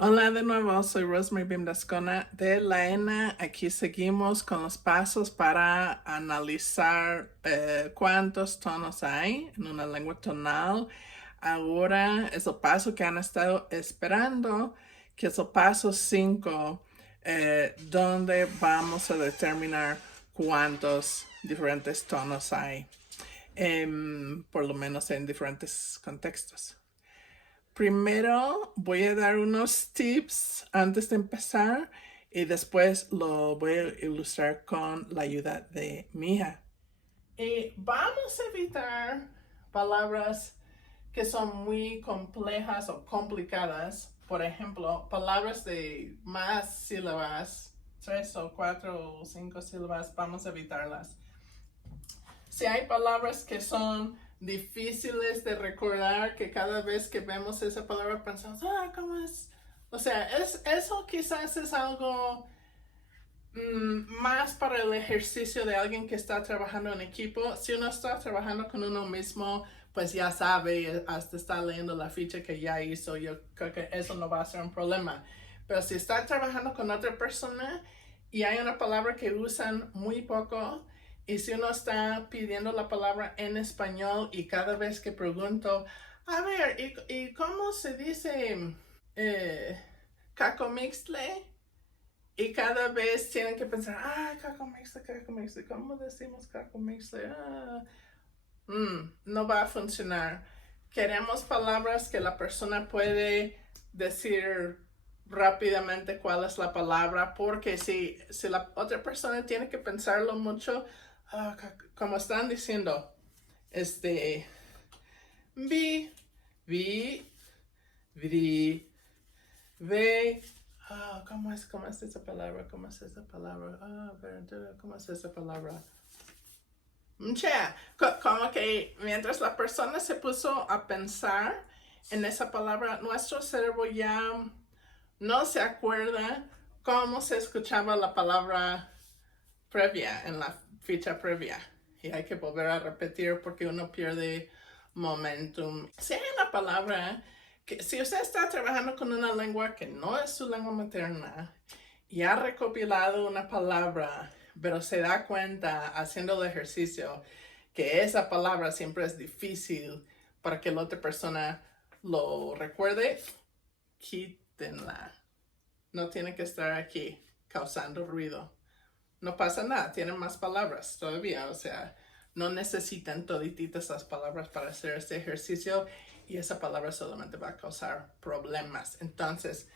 Hola de nuevo, soy Rosemary Bimdascona de la ENA. Aquí seguimos con los pasos para analizar cuántos tonos hay en una lengua tonal. Ahora es el paso que han estado esperando, que es el paso 5, donde vamos a determinar cuántos diferentes tonos hay, por lo menos en diferentes contextos. Primero voy a dar unos tips antes de empezar y después lo voy a ilustrar con la ayuda de mi hija. Y vamos a evitar palabras que son muy complejas o complicadas. Por ejemplo, palabras de más sílabas, 3 o 4 o 5 sílabas, vamos a evitarlas. Si hay palabras que son difíciles de recordar, que cada vez que vemos esa palabra pensamos, ¿cómo es? O sea, eso quizás es algo más para el ejercicio de alguien que está trabajando en equipo. Si uno está trabajando con uno mismo, pues ya sabe, hasta está leyendo la ficha que ya hizo. Yo creo que eso no va a ser un problema. Pero si está trabajando con otra persona y hay una palabra que usan muy poco, y si uno está pidiendo la palabra en español y cada vez que pregunto, a ver, ¿y cómo se dice cacomixtle? Y cada vez tienen que pensar, cacomixtle, ¿cómo decimos cacomixtle? No va a funcionar. Queremos palabras que la persona puede decir rápidamente cuál es la palabra, porque si la otra persona tiene que pensarlo mucho, como están diciendo, vi, vi, vi, ve. ¿Cómo es esa palabra? ¿Cómo es esa palabra? ¿Cómo es esa palabra? Como que mientras la persona se puso a pensar en esa palabra, nuestro cerebro ya no se acuerda cómo se escuchaba la palabra previa, en la ficha previa. Y hay que volver a repetir porque uno pierde momentum. Si hay una palabra que, si usted está trabajando con una lengua que no es su lengua materna y ha recopilado una palabra, pero se da cuenta haciendo el ejercicio que esa palabra siempre es difícil para que la otra persona lo recuerde, quítenla. No tiene que estar aquí causando ruido. No pasa nada, tienen más palabras todavía, o sea, no necesitan todititas las palabras para hacer este ejercicio y esa palabra solamente va a causar problemas. Entonces,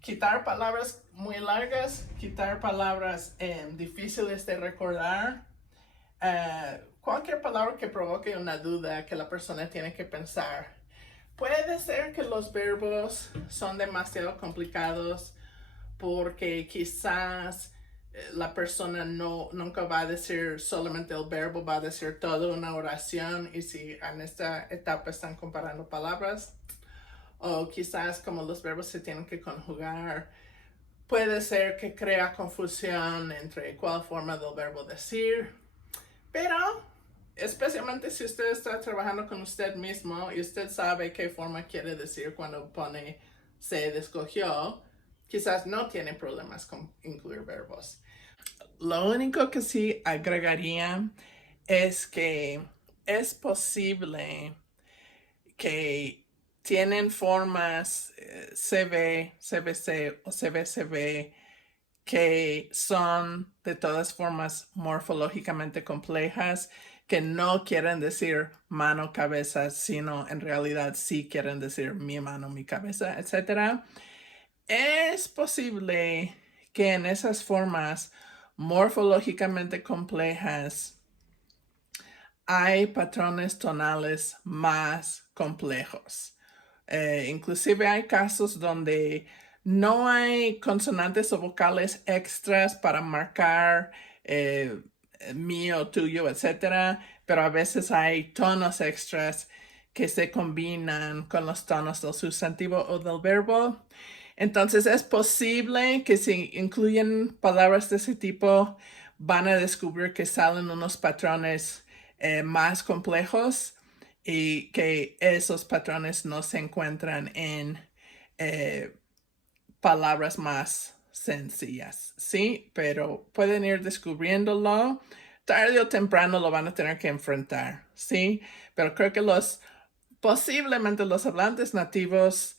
quitar palabras muy largas, quitar palabras difíciles de recordar, cualquier palabra que provoque una duda que la persona tiene que pensar. Puede ser que los verbos son demasiado complicados porque quizás la persona nunca va a decir solamente el verbo, va a decir toda una oración, y si en esta etapa están comparando palabras, o quizás como los verbos se tienen que conjugar, puede ser que crea confusión entre cuál forma del verbo decir, pero especialmente si usted está trabajando con usted mismo y usted sabe qué forma quiere decir cuando pone se escogió, quizás no tiene problemas con incluir verbos. Lo único que sí agregaría es que es posible que tienen formas CB, CBC o CBCB que son de todas formas morfológicamente complejas, que no quieren decir mano, cabeza, sino en realidad sí quieren decir mi mano, mi cabeza, etc. Es posible que en esas formas morfológicamente complejas hay patrones tonales más complejos. Inclusive hay casos donde no hay consonantes o vocales extras para marcar mío, tuyo, etc. Pero a veces hay tonos extras que se combinan con los tonos del sustantivo o del verbo. Entonces es posible que si incluyen palabras de ese tipo van a descubrir que salen unos patrones más complejos y que esos patrones no se encuentran en palabras más sencillas, ¿sí? Pero pueden ir descubriéndolo. Tarde o temprano lo van a tener que enfrentar, ¿sí? Pero creo que posiblemente los hablantes nativos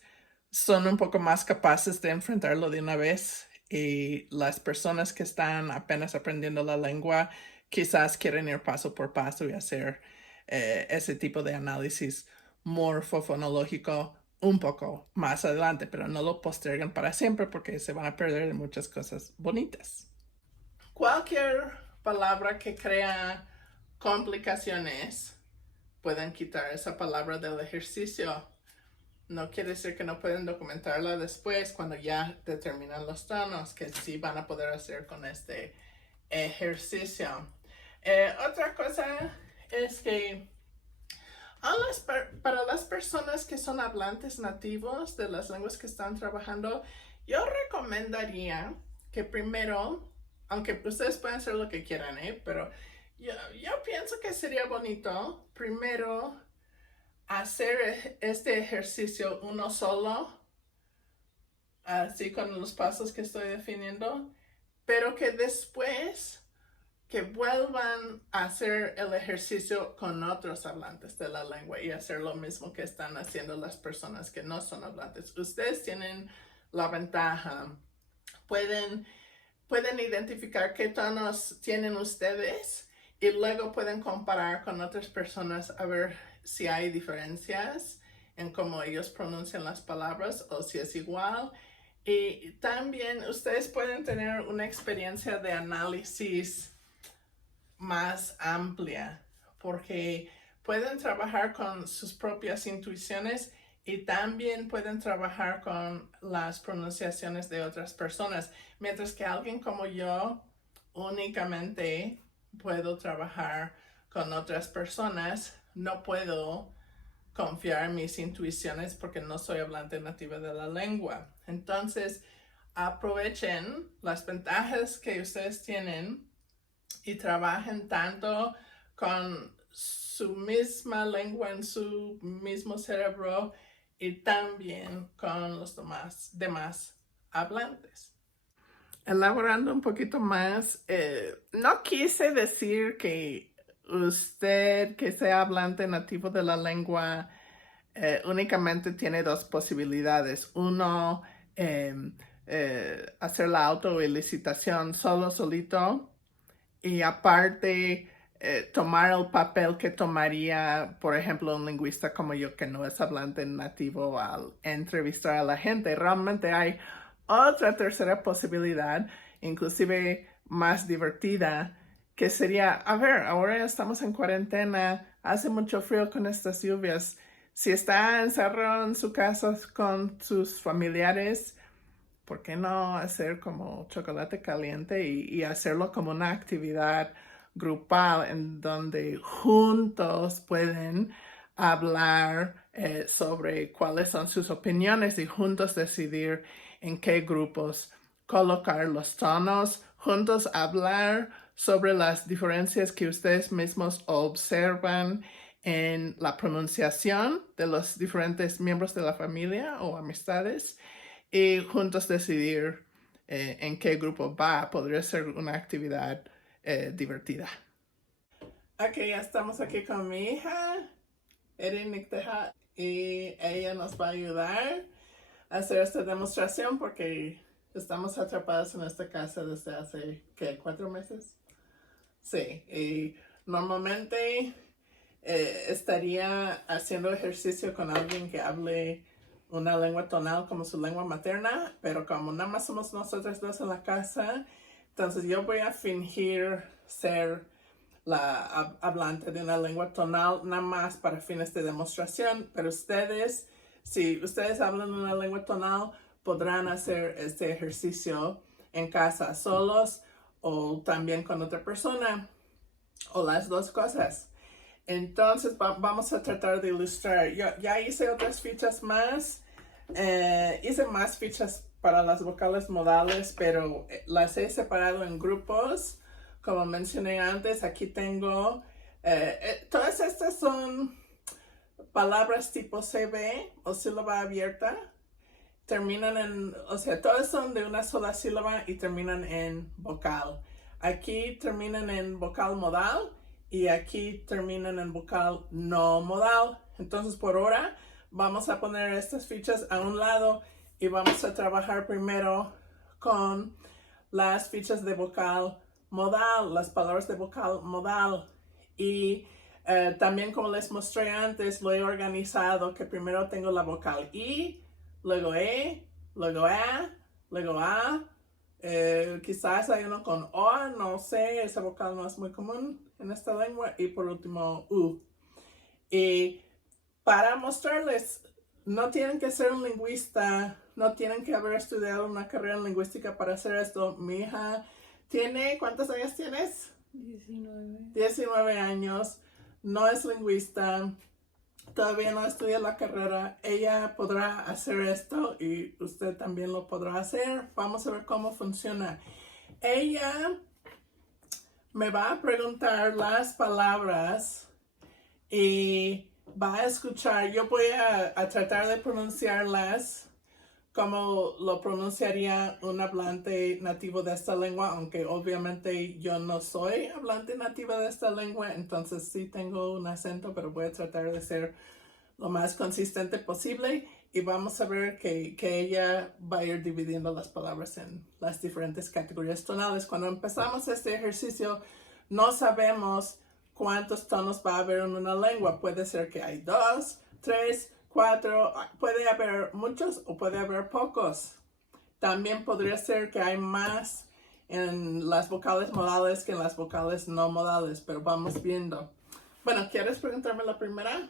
son un poco más capaces de enfrentarlo de una vez, y las personas que están apenas aprendiendo la lengua quizás quieren ir paso por paso y hacer ese tipo de análisis morfofonológico un poco más adelante, pero no lo postergan para siempre porque se van a perder de muchas cosas bonitas. Cualquier palabra que crea complicaciones, pueden quitar esa palabra del ejercicio. No quiere decir que no pueden documentarla después cuando ya determinan los tonos, que sí van a poder hacer con este ejercicio. Otra cosa es que para las personas que son hablantes nativos de las lenguas que están trabajando, yo recomendaría que primero, aunque ustedes pueden hacer lo que quieran, pero yo pienso que sería bonito primero hacer este ejercicio uno solo, así con los pasos que estoy definiendo, pero que después que vuelvan a hacer el ejercicio con otros hablantes de la lengua y hacer lo mismo que están haciendo las personas que no son hablantes. Ustedes tienen la ventaja, pueden identificar qué tonos tienen ustedes y luego pueden comparar con otras personas a ver si hay diferencias en cómo ellos pronuncian las palabras o si es igual. Y también ustedes pueden tener una experiencia de análisis más amplia, porque pueden trabajar con sus propias intuiciones y también pueden trabajar con las pronunciaciones de otras personas, mientras que alguien como yo únicamente puedo trabajar con otras personas, no puedo confiar en mis intuiciones porque no soy hablante nativa de la lengua. Entonces, aprovechen las ventajas que ustedes tienen y trabajen tanto con su misma lengua en su mismo cerebro y también con los demás hablantes. Elaborando un poquito más, no quise decir que usted que sea hablante nativo de la lengua únicamente tiene dos posibilidades. Uno, hacer la autoelicitación solito, y aparte tomar el papel que tomaría, por ejemplo, un lingüista como yo que no es hablante nativo al entrevistar a la gente. Realmente hay otra tercera posibilidad, inclusive más divertida, que sería, a ver, ahora estamos en cuarentena, hace mucho frío con estas lluvias. Si está encerrado en su casa con sus familiares, ¿por qué no hacer como chocolate caliente y hacerlo como una actividad grupal en donde juntos pueden hablar sobre cuáles son sus opiniones y juntos decidir en qué grupos colocar los tonos, juntos hablar sobre las diferencias que ustedes mismos observan en la pronunciación de los diferentes miembros de la familia o amistades, y juntos decidir en qué grupo va. Podría ser una actividad divertida. Ok, ya estamos aquí con mi hija, Erin Nicteja, y ella nos va a ayudar a hacer esta demostración porque estamos atrapados en esta casa desde hace, ¿qué? 4 meses. Sí, y normalmente estaría haciendo ejercicio con alguien que hable una lengua tonal como su lengua materna, pero como nada más somos nosotros dos en la casa, entonces yo voy a fingir ser la hablante de una lengua tonal nada más para fines de demostración, pero ustedes, si ustedes hablan una lengua tonal, podrán hacer este ejercicio en casa solos o también con otra persona o las dos cosas. Entonces vamos a tratar de ilustrar. Yo ya hice otras fichas más. Hice más fichas para las vocales modales, pero las he separado en grupos. Como mencioné antes, aquí tengo... todas estas son palabras tipo CB o sílaba abierta. terminan en, o sea, todas son de una sola sílaba y terminan en vocal. Aquí terminan en vocal modal y aquí terminan en vocal no modal. Entonces por ahora vamos a poner estas fichas a un lado y vamos a trabajar primero con las fichas de vocal modal, las palabras de vocal modal. Y también como les mostré antes, lo he organizado que primero tengo la vocal I, luego E, luego A, luego A. Quizás hay uno con O, no sé, esa vocal no es muy común en esta lengua. Y por último, U. Y para mostrarles, no tienen que ser un lingüista, no tienen que haber estudiado una carrera en lingüística para hacer esto. Mi hija tiene, ¿cuántos años tienes? 19. 19 años, no es lingüista, todavía no estudia la carrera. Ella podrá hacer esto y usted también lo podrá hacer. Vamos a ver cómo funciona. Ella me va a preguntar las palabras y va a escuchar. Yo voy a tratar de pronunciarlas como lo pronunciaría un hablante nativo de esta lengua, aunque obviamente yo no soy hablante nativo de esta lengua, entonces sí tengo un acento, pero voy a tratar de ser lo más consistente posible y vamos a ver que ella va a ir dividiendo las palabras en las diferentes categorías tonales. Cuando empezamos este ejercicio, no sabemos cuántos tonos va a haber en una lengua. Puede ser que hay 2, 3, 4, puede haber muchos o puede haber pocos. También podría ser que hay más en las vocales modales que en las vocales no modales, pero vamos viendo. Bueno, ¿quieres preguntarme la primera?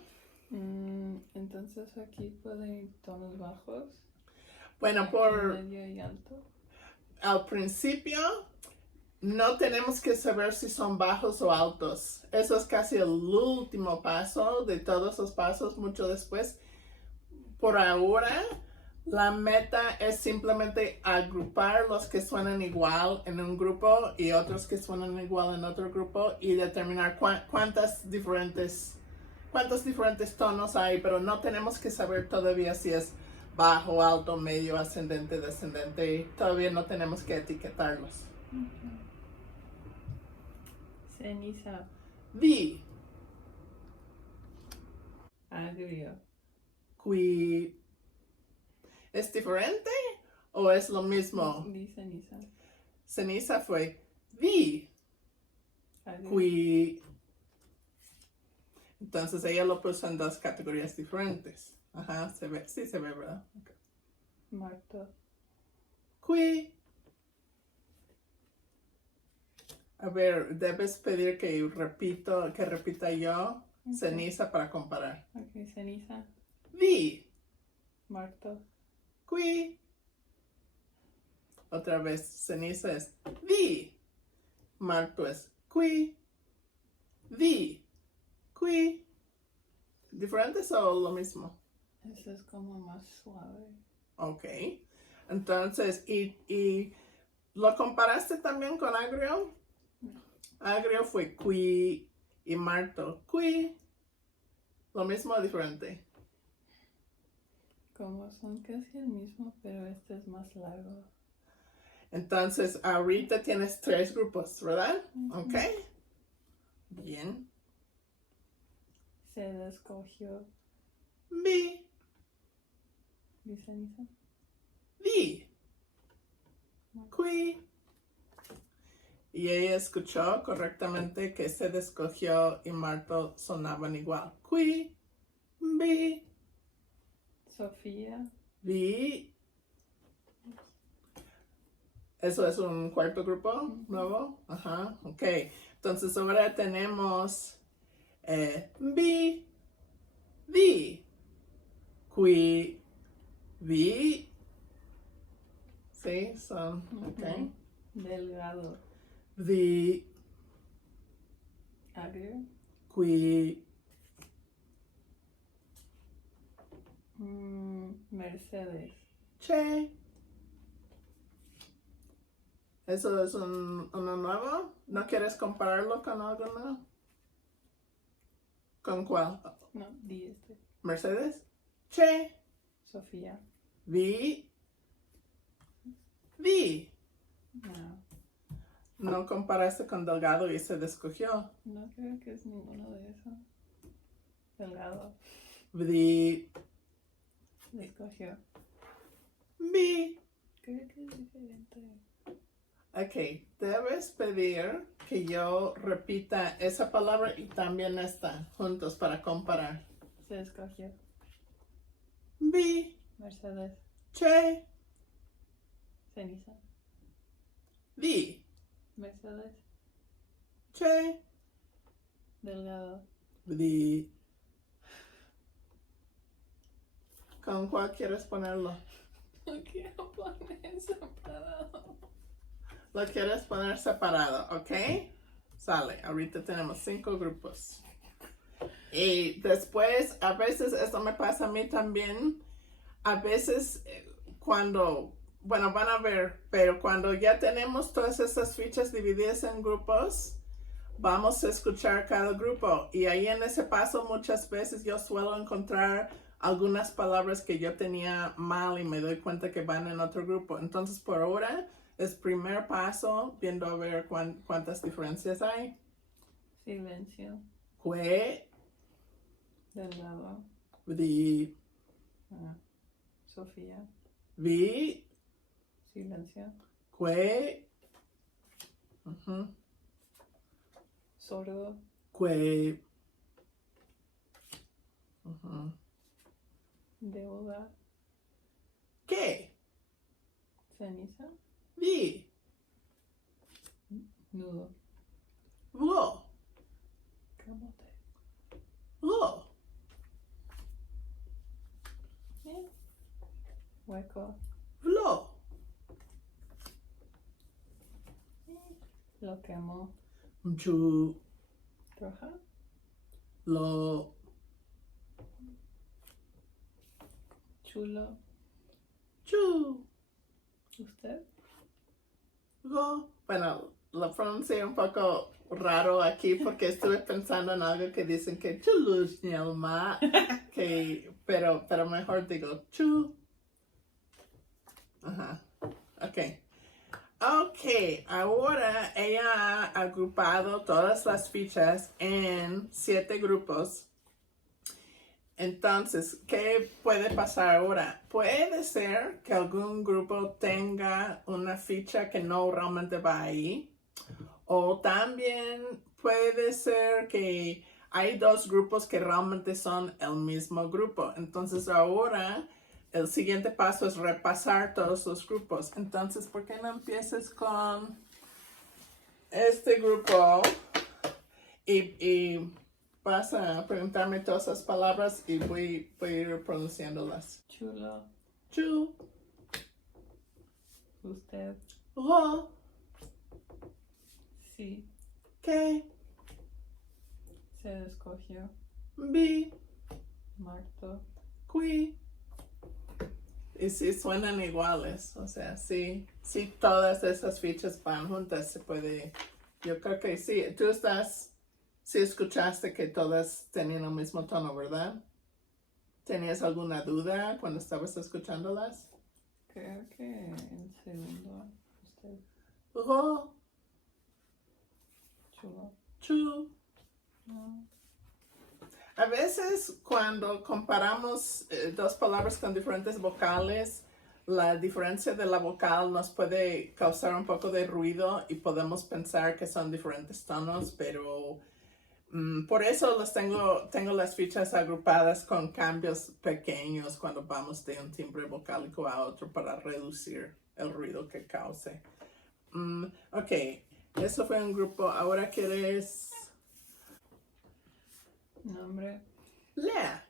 Entonces aquí pueden ir tonos bajos. Bueno, por medio y alto. al principio no tenemos que saber si son bajos o altos. Eso es casi el último paso de todos los pasos, mucho después. Por ahora, la meta es simplemente agrupar los que suenan igual en un grupo y otros que suenan igual en otro grupo y determinar cuántos diferentes tonos hay, pero no tenemos que saber todavía si es bajo, alto, medio, ascendente, descendente. Todavía no tenemos que etiquetarlos. Okay. Ceniza. Vi. Agrio. ¿Es diferente o es lo mismo? Di ceniza. Ceniza fue vi. Agrio. Entonces ella lo puso en dos categorías diferentes. Ajá, se ve, sí se ve, ¿verdad? Okay. Marto. Qui. A ver, debes pedir que repita yo ceniza para comparar. Ok, ceniza. Vi. Marto. Qui. Otra vez, ceniza es vi. Marto es qui. Vi. Qui. ¿Diferentes o lo mismo? Eso es como más suave. Ok. Entonces, ¿y lo comparaste también con agrio? No. Agrio fue qui y marto. Qui. ¿Lo mismo o diferente? Como son casi el mismo, pero este es más largo. Entonces, ahorita tienes 3 grupos, ¿verdad? Uh-huh. Ok. Bien. Se escogió. Vi. ¿Vi ceniza? Vi. Qui. Y ella escuchó correctamente que se escogió y marto sonaban igual. Qui. Vi. Sofía. Vi. ¿Eso es un cuarto grupo nuevo? Ajá, ok. Entonces ahora tenemos vi, vi, qui, vi. Sí, son, ok. Delgado. Vi, Agrio. qui, Mercedes. che. ¿Eso es uno nuevo? ¿No quieres compararlo con algo nuevo? ¿Con cuál? No, di este. ¿Mercedes? Che. Sofía. Vi. No. No comparaste con delgado y se descogió. No creo que es ninguno de esos. Delgado. Vi. Escogió. Vi. Creo que es diferente. Ok, debes pedir que yo repita esa palabra y también esta juntos para comparar. Se escogió. Vi. Mercedes. Che. Ceniza. Vi. Mercedes. Che. Delgado. Vi. ¿Con cuál quieres ponerlo? No quiero poner separado. Lo quieres poner separado, ¿ok? Sale, ahorita tenemos 5 grupos. Y después, a veces, esto me pasa a mí también, a veces cuando, bueno, van a ver, pero cuando ya tenemos todas estas fichas divididas en grupos, vamos a escuchar cada grupo. Y ahí en ese paso muchas veces yo suelo encontrar algunas palabras que yo tenía mal y me doy cuenta que van en otro grupo. Entonces, por ahora, es primer paso, viendo a ver cuántas diferencias hay. Silencio. Que, Delgado. vi, Sofía. vi, Silencio. que, Sordo. que, Deuda. que, Ceniza. vi, Nudo. lo, Camote. lo, Hueco. lo, Lo quemó. chu, Troja. lo, Chulo. chu, ¿Usted? lo. Bueno, lo pronuncié un poco raro aquí porque estuve pensando en algo que dicen que chulus ñelma, que pero mejor digo chu. Ajá. Ok. Ok, ahora ella ha agrupado todas las fichas en 7 grupos. Entonces, ¿qué puede pasar ahora? Puede ser que algún grupo tenga una ficha que no realmente va ahí. O también puede ser que hay 2 grupos que realmente son el mismo grupo. Entonces ahora el siguiente paso es repasar todos los grupos. Entonces, ¿por qué no empiezas con este grupo? Y vas a preguntarme todas las palabras y voy a ir pronunciándolas. Chulo. Chu, Usted. lo, Sí. que, Se escogió. vi, Marto. qui. Y sí suenan iguales, o sea, sí todas esas fichas van juntas, se puede, yo creo que sí, sí escuchaste que todas tenían el mismo tono, ¿verdad? ¿Tenías alguna duda cuando estabas escuchándolas? Creo que el segundo. Usted. Ro, Chulo. chu. No. A veces cuando comparamos 2 palabras con diferentes vocales, la diferencia de la vocal nos puede causar un poco de ruido y podemos pensar que son diferentes tonos, pero por eso tengo las fichas agrupadas con cambios pequeños cuando vamos de un timbre vocálico a otro para reducir el ruido que cause. Ok, eso fue un grupo. Ahora quieres... Nombre. La,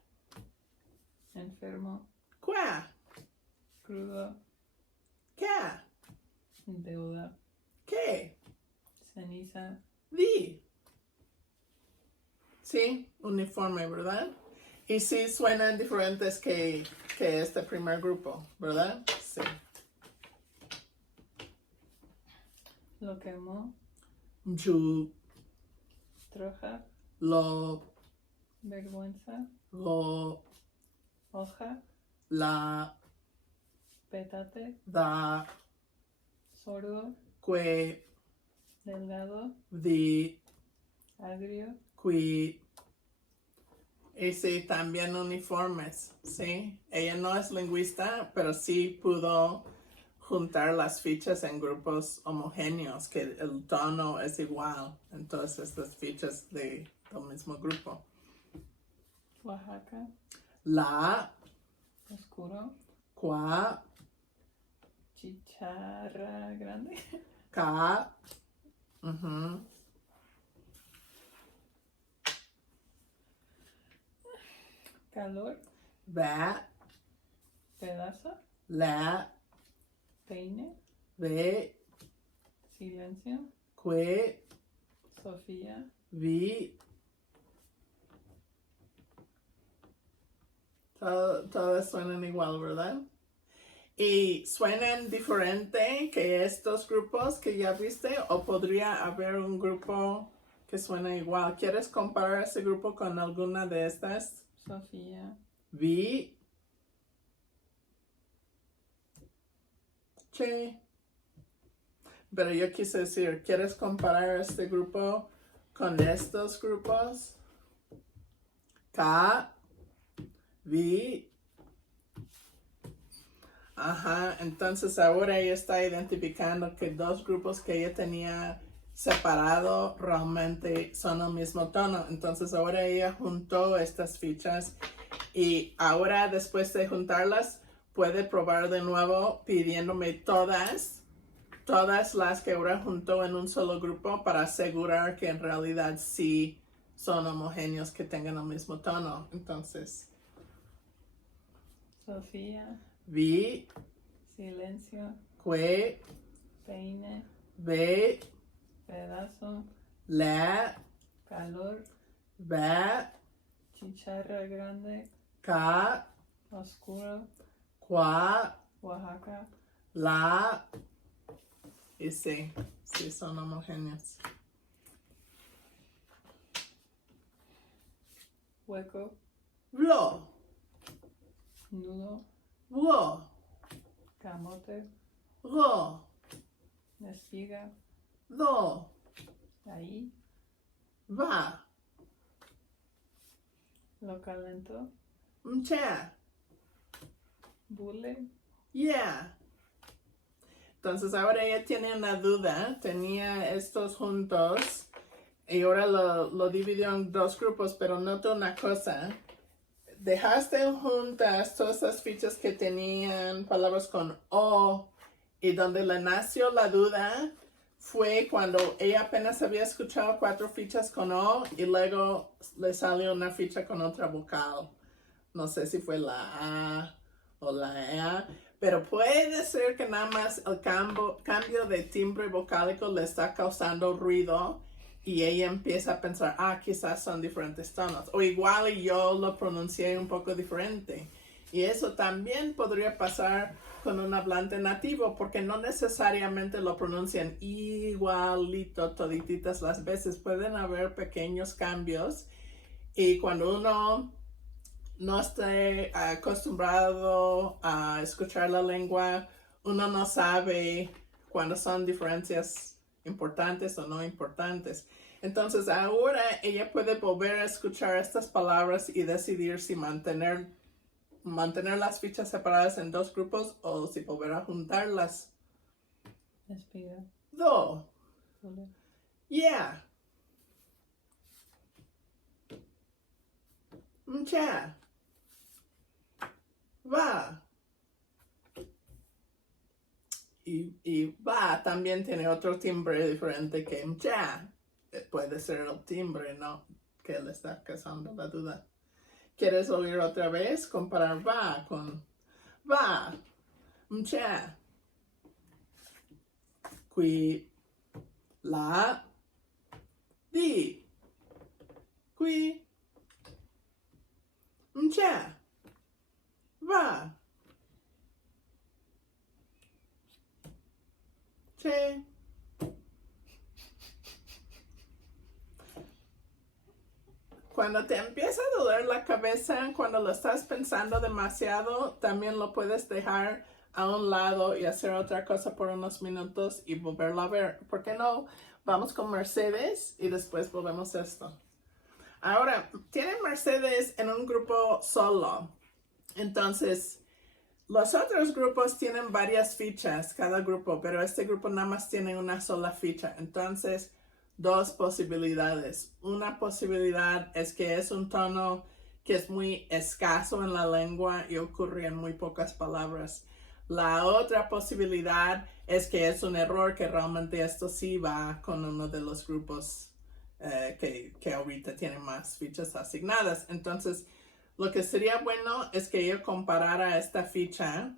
Enfermo. qua, Crudo. ca, Deuda. que, Ceniza. vi. Sí, uniforme, ¿verdad? Y sí suenan diferentes que este primer grupo, ¿verdad? Sí. Lo quemó. Chu, Troja. lo, Vergüenza. go, Hoja. la, petate, da, sordo, que, delgado, di, agrio, qui. Y sí, también uniformes, ¿sí? Ella no es lingüista, pero sí pudo juntar las fichas en grupos homogéneos, que el tono es igual en todas estas fichas del mismo grupo. Oaxaca, La, oscuro, qua, chicharra grande, ca, ujú, calor, va, pedazo, la, peine, ve, silencio, que, Sofía, vi. Todas suenan igual, ¿verdad? Y suenan diferente que estos grupos que ya viste, o podría haber un grupo que suena igual. ¿Quieres comparar ese grupo con alguna de estas? Sofía, Vi, che. Pero yo quise decir, ¿quieres comparar este grupo con estos grupos? Ka, vi. Ajá, entonces ahora ella está identificando que dos grupos que ella tenía separado realmente son el mismo tono. Entonces ahora ella juntó estas fichas y ahora después de juntarlas puede probar de nuevo pidiéndome todas las que ahora juntó en un solo grupo para asegurar que en realidad sí son homogéneos, que tengan el mismo tono. Entonces, Sofía, vi, silencio, que, peine, ve, pedazo, la, calor, va, chicharra grande, ca, oscuro, qua, Oaxaca, la, y sí son homogéneos. hueco, Vlo, nudo, wo, camote, ro, espiga, do, ahí, va, lo calentó, mcha, bule, yeah. Entonces ahora ella tiene una duda, tenía estos juntos y ahora lo dividió en dos grupos, pero nota una cosa. Dejaste juntas todas esas fichas que tenían palabras con O y donde le nació la duda fue cuando ella apenas había escuchado 4 fichas con O y luego le salió una ficha con otra vocal. No sé si fue la A o la E, pero puede ser que nada más el cambio de timbre vocálico le está causando ruido y ella empieza a pensar, quizás son diferentes tonos. O igual yo lo pronuncié un poco diferente. Y eso también podría pasar con un hablante nativo, porque no necesariamente lo pronuncian igualito todititas las veces. Pueden haber pequeños cambios. Y cuando uno no esté acostumbrado a escuchar la lengua, uno no sabe cuándo son diferencias importantes o no importantes. Entonces ahora ella puede volver a escuchar estas palabras y decidir si mantener las fichas separadas en dos grupos o si volver a juntarlas. espiga, Do, bule, yeah, mcha, va. Y va también tiene otro timbre diferente que mcha. Puede ser el timbre, ¿no? Que le está causando la duda. ¿Quieres oír otra vez? Comparar va con va, mcha. Qui, la, di, qui, mcha, va, che. Cuando te empieza a doler la cabeza, cuando lo estás pensando demasiado, también lo puedes dejar a un lado y hacer otra cosa por unos minutos y volverla a ver. ¿Por qué no? Vamos con Mercedes y después volvemos a esto. Ahora, tienen Mercedes en un grupo solo. Entonces, los otros grupos tienen varias fichas, cada grupo, pero este grupo nada más tiene una sola ficha. Entonces, dos posibilidades. Una posibilidad es que es un tono que es muy escaso en la lengua y ocurre en muy pocas palabras. La otra posibilidad es que es un error, que realmente esto sí va con uno de los grupos que ahorita tienen más fichas asignadas. Entonces, lo que sería bueno es que yo comparara esta ficha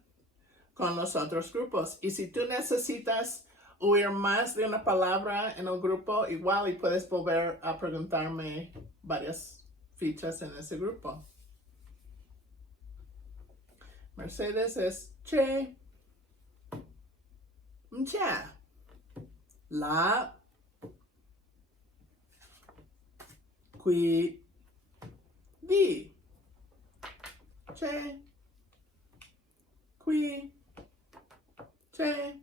con los otros grupos. Y si tú necesitas oír más de una palabra en el grupo, igual y puedes volver a preguntarme varias fichas en ese grupo. Mercedes es che, mcha, la, qui, di, che, qui, che.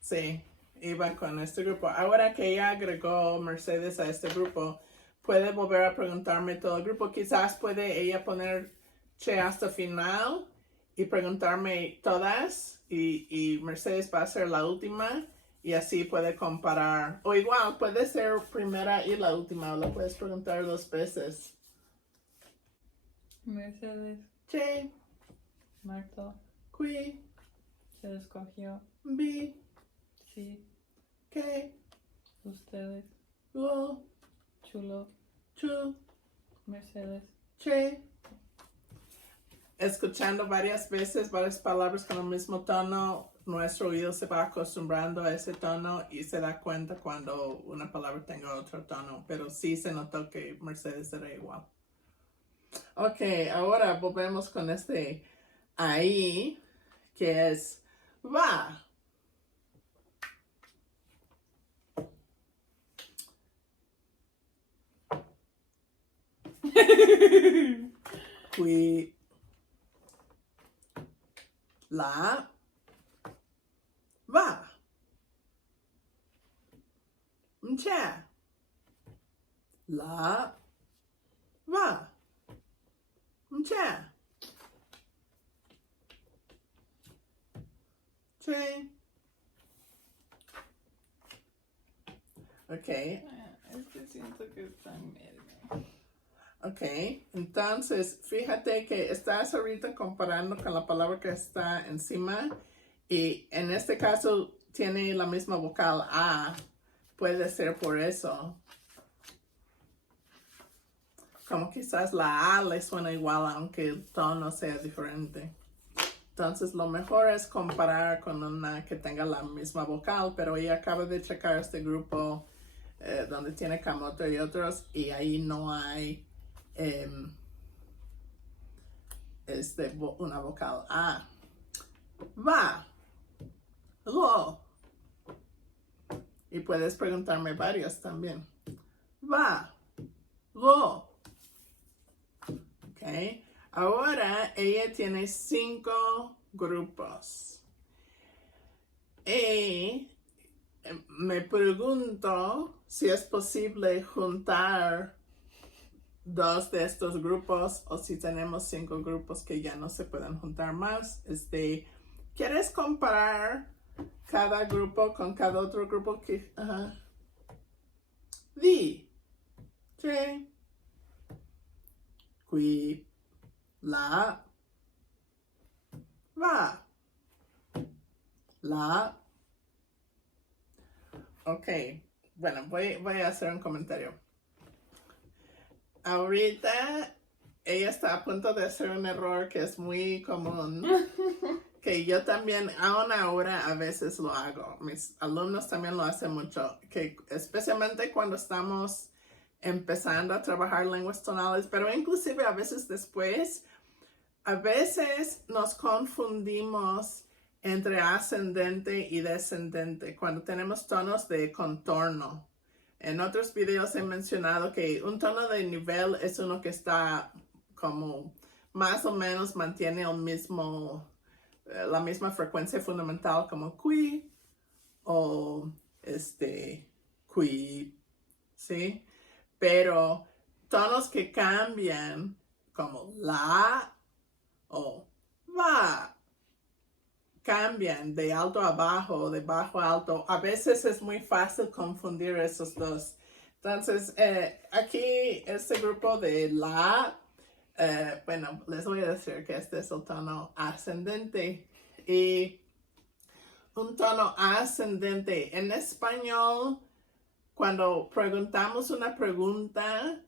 Sí, iba con este grupo. Ahora que ella agregó Mercedes a este grupo, puede volver a preguntarme todo el grupo. Quizás puede ella poner che hasta final y preguntarme todas y Mercedes va a ser la última y así puede comparar. O igual, puede ser primera y la última, o la puedes preguntar 2 veces. Mercedes, Che, Marto, qui, se escogió. bi, Sí, que, ustedes, lo, chulo, chu, Mercedes. che. Escuchando varias veces varias palabras con el mismo tono, nuestro oído se va acostumbrando a ese tono y se da cuenta cuando una palabra tenga otro tono. Pero sí se notó que Mercedes era igual. Ok, ahora volvemos con este ahí, que es va. Qui, la, va. Mcha, la, va. Mcha. Che. Ok. Es que siento que está medio. Ok, entonces fíjate que estás ahorita comparando con la palabra que está encima y en este caso tiene la misma vocal A. Puede ser por eso. Como quizás la A le suena igual aunque el tono sea diferente. Entonces lo mejor es comparar con una que tenga la misma vocal, pero ella acaba de checar este grupo donde tiene camote y otros y ahí no hay una vocal A. Va. Lo. Y puedes preguntarme varios también. Va. Lo. Ok. Ahora ella tiene 5 grupos. Y me pregunto si es posible juntar 2 de estos grupos o si tenemos 5 grupos que ya no se pueden juntar más. ¿Quieres comparar cada grupo con cada otro grupo que... Di, che, qui, la, va, la. Ok, bueno, voy a hacer un comentario. Ahorita ella está a punto de hacer un error que es muy común, que yo también aún ahora a veces lo hago. Mis alumnos también lo hacen mucho, que especialmente cuando estamos empezando a trabajar lenguas tonales, pero inclusive a veces después, a veces nos confundimos entre ascendente y descendente cuando tenemos tonos de contorno. En otros videos he mencionado que un tono de nivel es uno que está como más o menos mantiene el mismo la misma frecuencia fundamental como qui o qui, ¿sí? Pero tonos que cambian como la o va, cambian de alto a bajo o de bajo a alto. A veces es muy fácil confundir esos dos. Entonces, aquí este grupo de la, bueno, les voy a decir que este es el tono ascendente. Y un tono ascendente en español, cuando preguntamos una pregunta,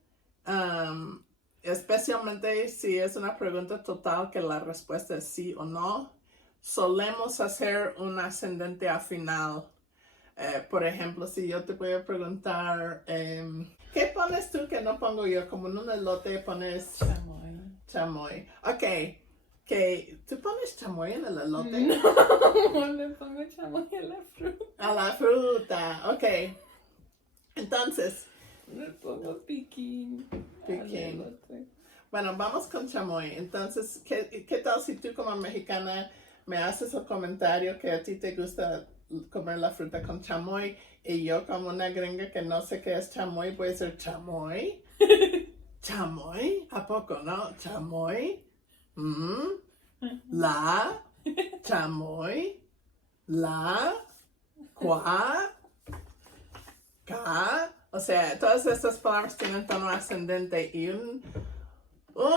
especialmente si es una pregunta total que la respuesta es sí o no, solemos hacer un ascendente al final. Por ejemplo, si yo te voy a preguntar, ¿qué pones tú que no pongo yo? Como en un elote pones Chamoy. chamoy. Ok, ¿tú pones chamoy en el elote? No, le pongo chamoy a la fruta. A la fruta, ok. Entonces, Le pongo piquín. Piquín. al elote. bueno, vamos con chamoy. Entonces, ¿qué tal si tú como mexicana me haces el comentario que a ti te gusta comer la fruta con chamoy y yo como una gringa que no sé qué es chamoy, voy a decir chamoy? ¿Chamoy? ¿A poco, no? ¿Chamoy? La, chamoy, la, cuá, ca. O sea, todas estas palabras tienen tono ascendente y un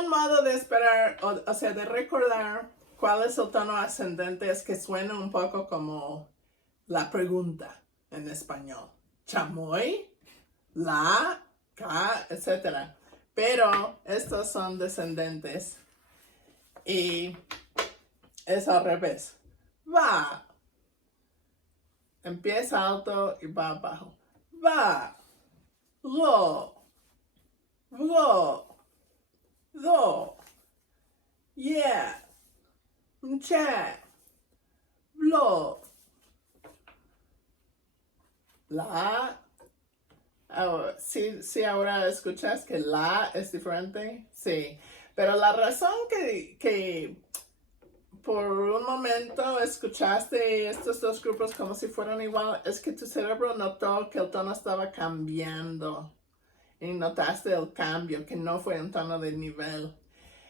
modo de esperar, o sea, de recordar cuál es el tono ascendente es que suena un poco como la pregunta en español. Chamoy, la, ca, etc. Pero estos son descendentes y es al revés. Va. Empieza alto y va abajo. Va. Lo. Lo. Do. Yeah. Cha. Lo. La. Sí, ahora escuchas que la es diferente. Sí. Pero la razón que por un momento escuchaste estos dos grupos como si fueran igual es que tu cerebro notó que el tono estaba cambiando. Y notaste el cambio, que no fue un tono de nivel.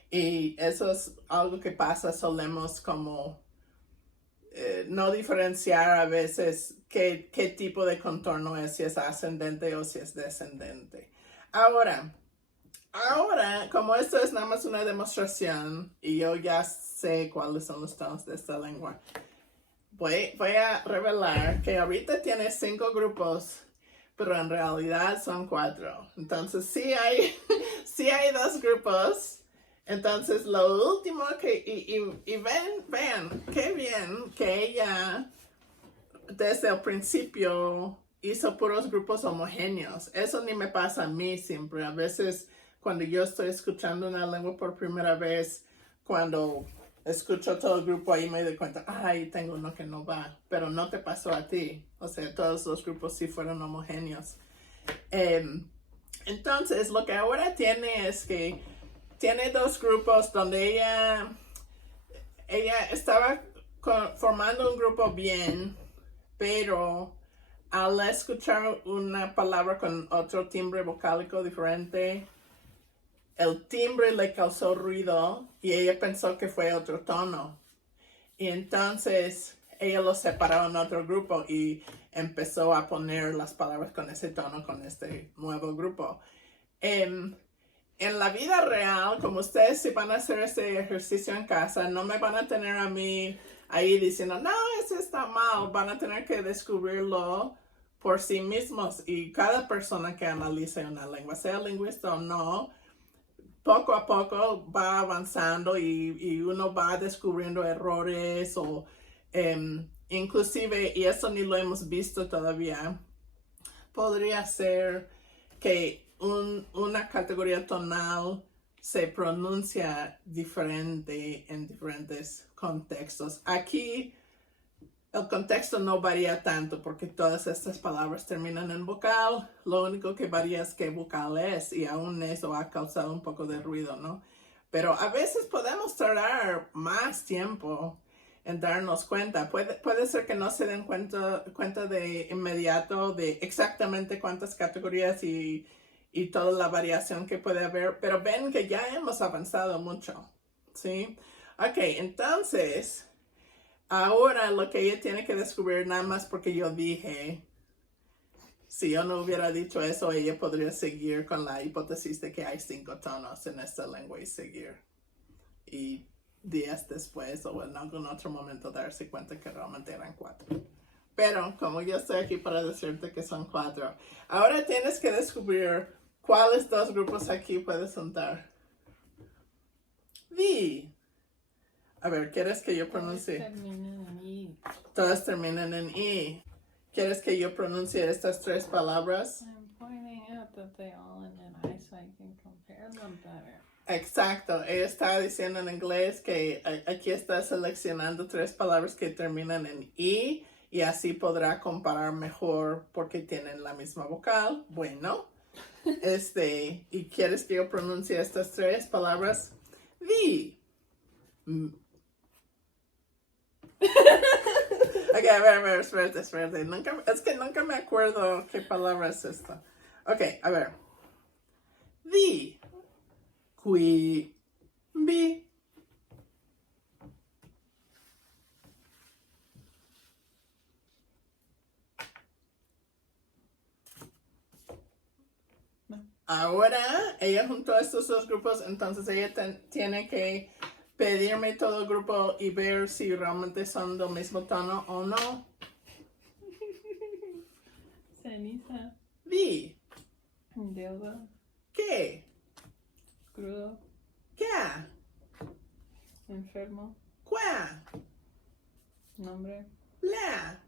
Y eso es algo que pasa, solemos como no diferenciar a veces qué tipo de contorno es, si es ascendente o si es descendente. Ahora, como esto es nada más una demostración y yo ya sé cuáles son los tonos de esta lengua, voy a revelar que ahorita tiene 5 grupos, pero en realidad son 4. Entonces sí hay 2 grupos. Entonces lo último y vean, qué bien que ella desde el principio hizo puros grupos homogéneos. Eso ni me pasa a mí siempre. A veces cuando yo estoy escuchando una lengua por primera vez, cuando escucho todo el grupo ahí me doy cuenta, ay, tengo uno que no va, pero no te pasó a ti. O sea, todos los grupos sí fueron homogéneos. Entonces, lo que ahora tiene es que tiene 2 grupos donde ella estaba formando un grupo bien, pero al escuchar una palabra con otro timbre vocálico diferente, el timbre le causó ruido y ella pensó que fue otro tono. Y entonces ella lo separó en otro grupo y empezó a poner las palabras con ese tono, con este nuevo grupo. En la vida real, como ustedes si van a hacer este ejercicio en casa, no me van a tener a mí ahí diciendo, no, eso está mal. Van a tener que descubrirlo por sí mismos. Y cada persona que analice una lengua, sea lingüista o no, poco a poco va avanzando y uno va descubriendo errores o inclusive, y eso ni lo hemos visto todavía, podría ser que una categoría tonal se pronuncia diferente en diferentes contextos. Aquí el contexto no varía tanto porque todas estas palabras terminan en vocal. Lo único que varía es qué vocal es y aún eso ha causado un poco de ruido, ¿no? Pero a veces podemos tardar más tiempo en darnos cuenta. Puede ser que no se den cuenta de inmediato de exactamente cuántas categorías y toda la variación que puede haber, pero ven que ya hemos avanzado mucho, ¿sí? Ok, entonces, ahora lo que ella tiene que descubrir, nada más porque yo dije, si yo no hubiera dicho eso, ella podría seguir con la hipótesis de que hay 5 tonos en esta lengua y seguir. Y días después o en algún otro momento darse cuenta que realmente eran 4. Pero como yo estoy aquí para decirte que son 4, ahora tienes que descubrir cuáles 2 grupos aquí puedes juntar. The. A ver, ¿quieres que yo pronuncie? Terminan en I. Todas terminan en I. ¿Quieres que yo pronuncie estas 3 palabras? I'm pointing out that they all end in I so I can compare them better. Exacto, ella está diciendo en inglés que aquí está seleccionando 3 palabras que terminan en I y así podrá comparar mejor porque tienen la misma vocal. Bueno, ¿y quieres que yo pronuncie estas 3 palabras? The. Ok, a ver, espérate. Es que nunca me acuerdo qué palabra es esta. Ok, a ver. The. Qui. Bi. Ahora, ella juntó estos 2 grupos, entonces ella tiene que pedirme todo el grupo y ver si realmente son del mismo tono o no. Ceniza. Vi. Deuda. ¿Qué? Crudo. ¿Qué? Enfermo. ¿Cuá? Nombre. La.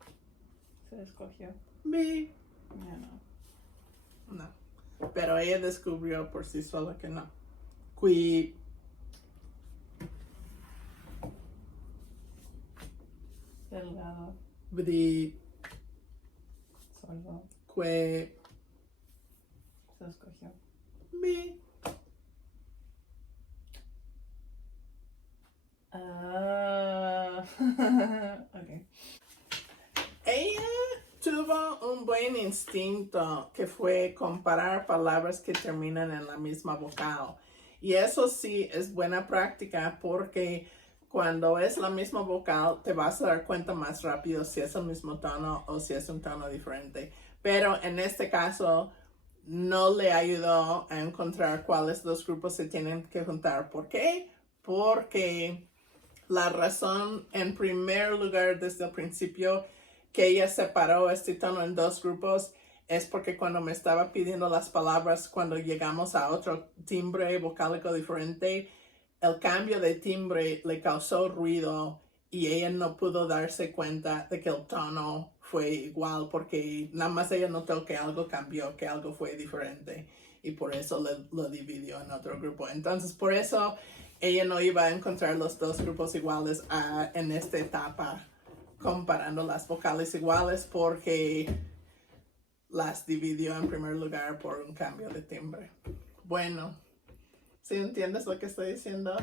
Se escogió. Vi. Ya no. No. Pero ella descubrió por sí sola que no. Qui. Delgado. Bri. Sordo. Que. Se escogió. Vi. Ok. Ella tuvo un buen instinto que fue comparar palabras que terminan en la misma vocal. Y eso sí es buena práctica porque cuando es la misma vocal te vas a dar cuenta más rápido si es el mismo tono o si es un tono diferente. Pero en este caso no le ayudó a encontrar cuáles 2 grupos se tienen que juntar. ¿Por qué? Porque la razón en primer lugar desde el principio que ella separó este tono en 2 grupos es porque cuando me estaba pidiendo las palabras, cuando llegamos a otro timbre vocálico diferente, el cambio de timbre le causó ruido y ella no pudo darse cuenta de que el tono fue igual porque nada más ella notó que algo cambió, que algo fue diferente y por eso lo dividió en otro grupo. Entonces por eso ella no iba a encontrar los 2 grupos iguales en esta etapa comparando las vocales iguales porque las dividió en primer lugar por un cambio de timbre. Bueno, ¿sí entiendes lo que estoy diciendo?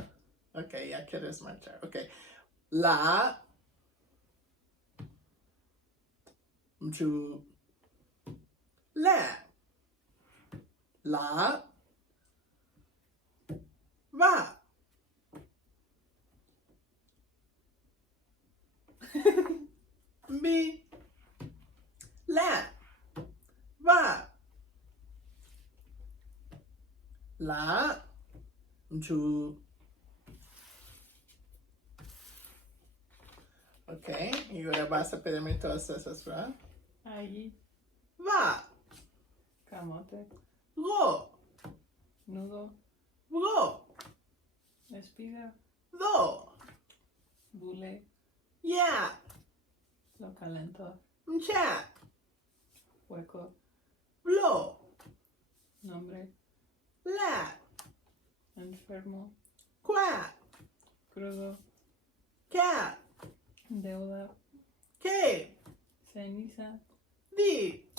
Ok, ya quieres marchar. Ok, la, ju, la, va. Bi, la, va. La, ju. Ok, y ahora vas a pedirme todas esas, ¿verdad? Ahí. Va, Camote. go, Nudo. go, Espiga. do, Bule. ya, Lo calentó. cha, Hueco. blo, Nombre. la, Enfermo. qua, Crudo. ca, Deuda. que, Ceniza. di.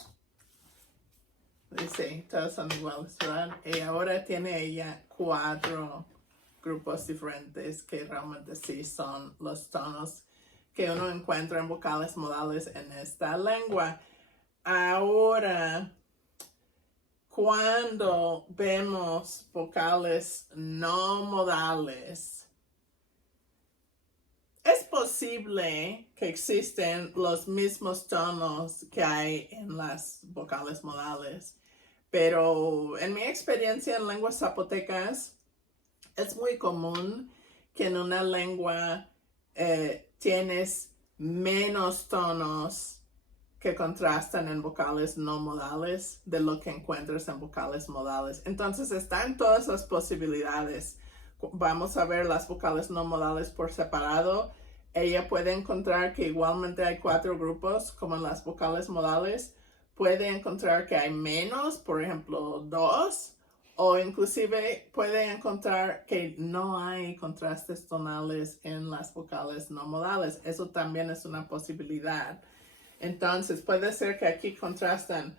Sí, todos son iguales, ¿verdad? Y ahora tiene ella 4 grupos diferentes que realmente sí son los tonos que uno encuentra en vocales modales en esta lengua. Ahora, cuando vemos vocales no modales, es posible que existen los mismos tonos que hay en las vocales modales, pero en mi experiencia en lenguas zapotecas es muy común que en una lengua tienes menos tonos que contrastan en vocales no modales de lo que encuentras en vocales modales. Entonces están todas las posibilidades. Vamos a ver las vocales no modales por separado. Ella puede encontrar que igualmente hay 4 grupos como en las vocales modales. Puede encontrar que hay menos, por ejemplo 2, o inclusive puede encontrar que no hay contrastes tonales en las vocales no modales. Eso también es una posibilidad. Entonces puede ser que aquí contrastan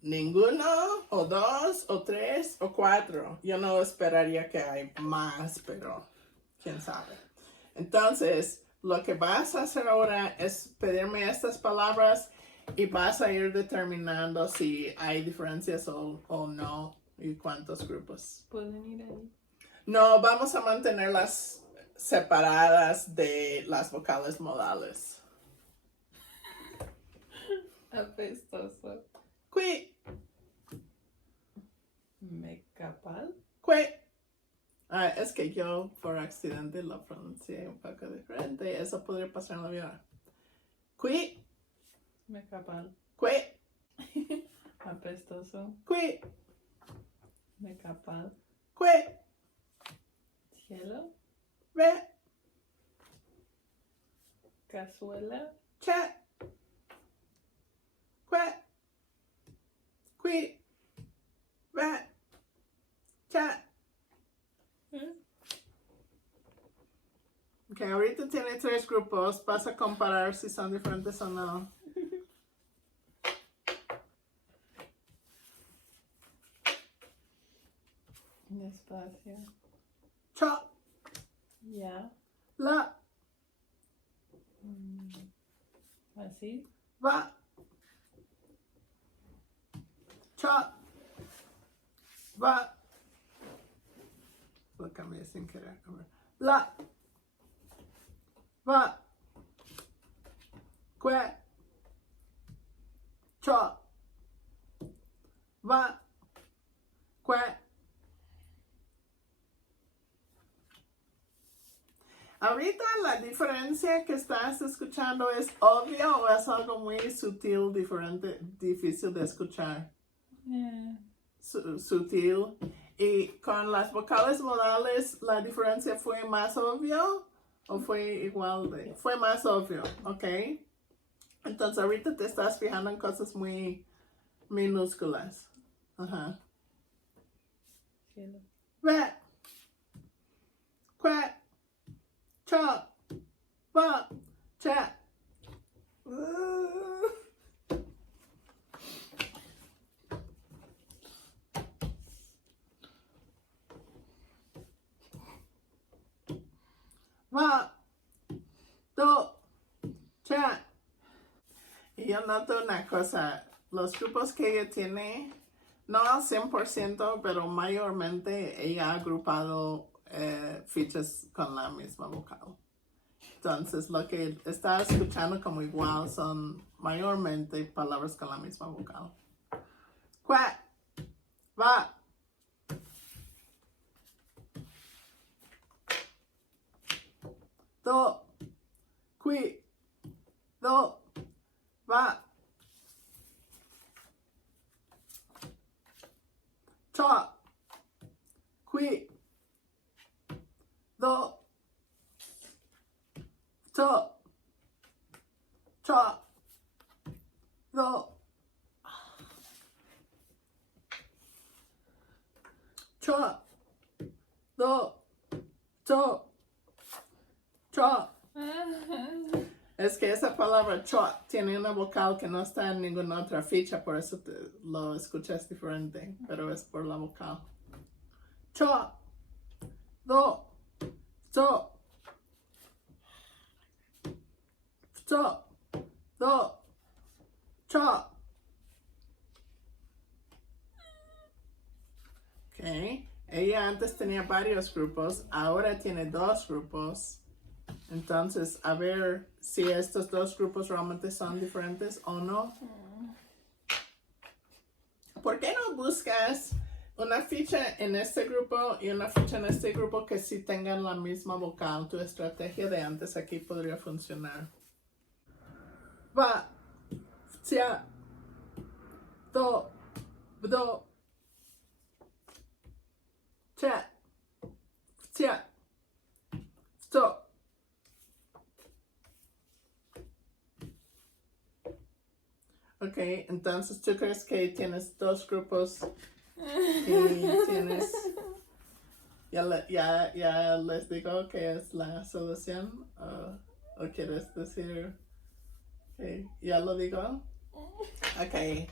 ninguno, o 2, o 3, o 4. Yo no esperaría que hay más, pero quién sabe. Entonces, lo que vas a hacer ahora es pedirme estas palabras y vas a ir determinando si hay diferencias o no y cuántos grupos. ¿Pueden ir ahí? No, vamos a mantenerlas separadas de las vocales modales. Apestoso. Qui, Mecapal. qui. Es que yo por accidente lo pronuncié un poco diferente. Eso podría pasar en la vida. Qui, Mecapal. qui, Apestoso. qui, Mecapal. qui, Cielo. ve, Cazuela. che, qui, ve, che. Ok, ahorita tiene 3 grupos. Vas a comparar si son diferentes o no. Despacio. Cho, Ya. la, Así. va, cho, va. Lo cambié sin querer. La, va, que, cho, va, que. Ahorita la diferencia que estás escuchando es obvia o es algo muy sutil, diferente, difícil de escuchar. Sutil. Y con las vocales modales, ¿la diferencia fue más obvio o fue igual de? Fue más obvio, ¿ok? Entonces ahorita te estás fijando en cosas muy minúsculas. Ajá. Cielo. Ve, que, cho, va, che. Va, do, cha. Y yo noto una cosa, los grupos que ella tiene, no al 100%, pero mayormente ella ha agrupado fichas con la misma vocal. Entonces lo que está escuchando como igual son mayormente palabras con la misma vocal. Qua, va. Do, qui, do, va. Cho, qui, do, to, cho, do, cho, do, to, cho. Es que esa palabra cho tiene una vocal que no está en ninguna otra ficha, por eso lo escuchas diferente, pero es por la vocal. Cho, do, to, sto, do, cho. Okay. Ella antes tenía varios grupos, ahora tiene 2 grupos. Entonces, a ver si estos 2 grupos realmente son diferentes o no. ¿Por qué no buscas una ficha en este grupo y una ficha en este grupo que sí tengan la misma vocal? Tu estrategia de antes aquí podría funcionar. Va, tia, do, do, cha, tia, sto. Ok, entonces tú crees que tienes 2 grupos y tienes... Ya les digo que es la solución o quieres decir que ya lo digo. Ok,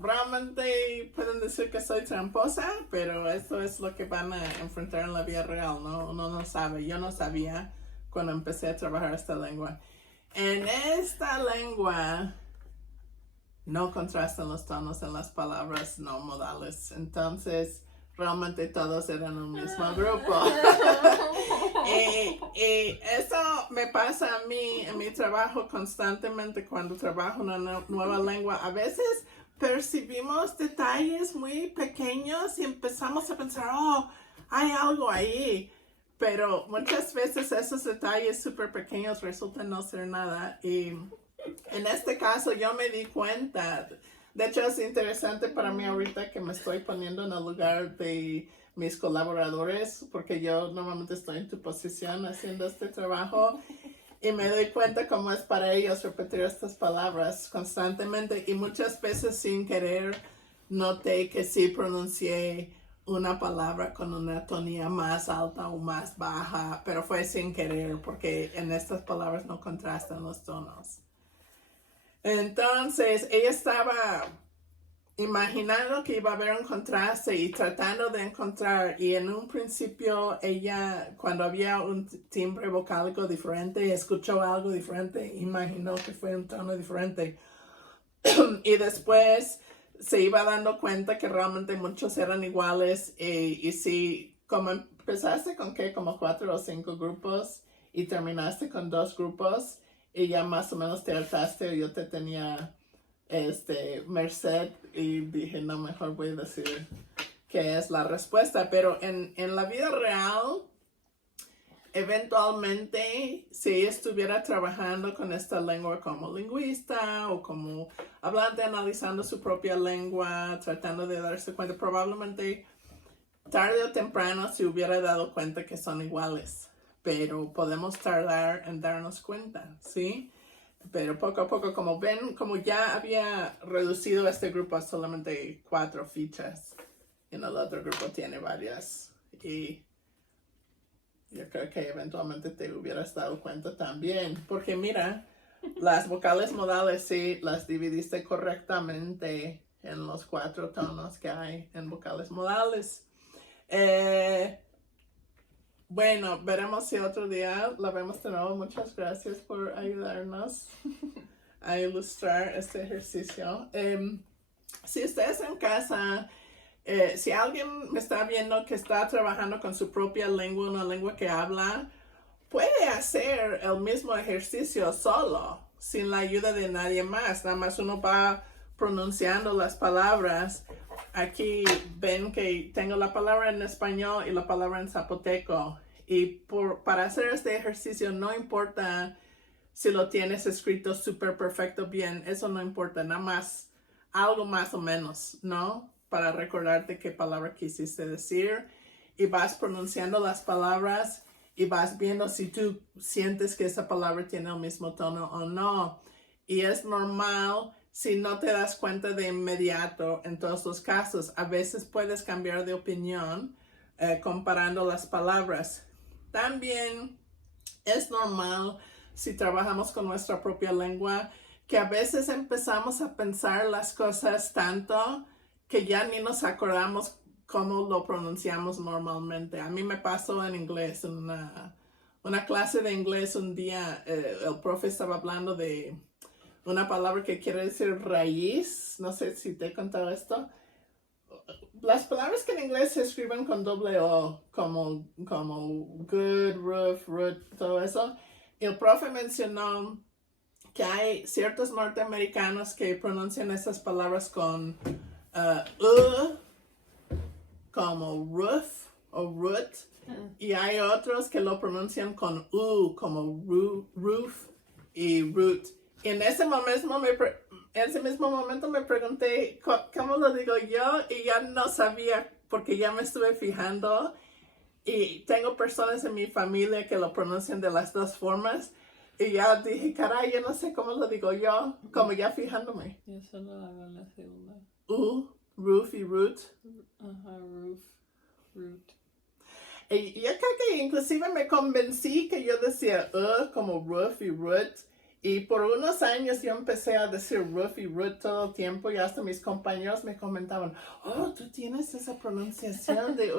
realmente pueden decir que soy tramposa, pero eso es lo que van a enfrentar en la vida real, ¿no? Uno no sabe, yo no sabía cuando empecé a trabajar esta lengua. En esta lengua no contrastan los tonos en las palabras no modales, entonces realmente todos eran un mismo grupo. y eso me pasa a mí en mi trabajo constantemente cuando trabajo en una nueva lengua. A veces percibimos detalles muy pequeños y empezamos a pensar, oh, hay algo ahí. Pero muchas veces esos detalles súper pequeños resultan no ser nada. Y en este caso yo me di cuenta. De hecho es interesante para mí ahorita que me estoy poniendo en el lugar de mis colaboradores, porque yo normalmente estoy en tu posición haciendo este trabajo y me doy cuenta cómo es para ellos repetir estas palabras constantemente, y muchas veces sin querer noté que sí pronuncié una palabra con una tonía más alta o más baja, pero fue sin querer porque en estas palabras no contrastan los tonos. Entonces ella estaba imaginando que iba a haber un contraste y tratando de encontrar, y en un principio ella, cuando había un timbre vocálico diferente, escuchó algo diferente, imaginó que fue un tono diferente y después se iba dando cuenta que realmente muchos eran iguales, y si como empezaste con que como 4 o 5 grupos y terminaste con 2 grupos y ya más o menos te hartaste, o yo te tenía merced y dije no, mejor voy a decir que es la respuesta. Pero en la vida real, eventualmente, si estuviera trabajando con esta lengua como lingüista o como hablante, analizando su propia lengua, tratando de darse cuenta, probablemente tarde o temprano se hubiera dado cuenta que son iguales, pero podemos tardar en darnos cuenta, ¿sí? Pero poco a poco, como ven, como ya había reducido este grupo a solamente 4 fichas, y en el otro grupo tiene varias, y yo creo que eventualmente te hubieras dado cuenta también, porque mira, las vocales modales sí las dividiste correctamente en los 4 tonos que hay en vocales modales. Bueno, veremos si otro día la vemos de nuevo. Muchas gracias por ayudarnos a ilustrar este ejercicio. Si ustedes en casa, si alguien me está viendo que está trabajando con su propia lengua, una lengua que habla, puede hacer el mismo ejercicio solo, sin la ayuda de nadie más. Nada más uno va pronunciando las palabras. Aquí ven que tengo la palabra en español y la palabra en zapoteco. Y para hacer este ejercicio no importa si lo tienes escrito súper perfecto bien. Eso no importa, nada más algo más o menos, ¿no? Para recordarte qué palabra quisiste decir. Y vas pronunciando las palabras y vas viendo si tú sientes que esa palabra tiene el mismo tono o no. Y es normal si no te das cuenta de inmediato en todos los casos. A veces puedes cambiar de opinión comparando las palabras. También es normal si trabajamos con nuestra propia lengua que a veces empezamos a pensar las cosas tanto que ya ni nos acordamos cómo lo pronunciamos normalmente. A mí me pasó en inglés, en una clase de inglés un día, el profe estaba hablando de una palabra que quiere decir raíz. No sé si te he contado esto. Las palabras que en inglés se escriben con doble O, como good, roof, root, todo eso. El profe mencionó que hay ciertos norteamericanos que pronuncian esas palabras con como roof o root, y hay otros que lo pronuncian con como roof y root. Y en ese mismo momento me pregunté cómo lo digo yo, y ya no sabía porque ya me estuve fijando, y tengo personas en mi familia que lo pronuncian de las dos formas. Y ya dije, caray, yo no sé cómo lo digo yo, como ya fijándome. Yo solo hago la segunda. Roof y root. Ajá, roof, root. Y yo creo que inclusive me convencí que yo decía como roof y root. Y por unos años yo empecé a decir roof y root todo el tiempo, y hasta mis compañeros me comentaban, oh, tú tienes esa pronunciación de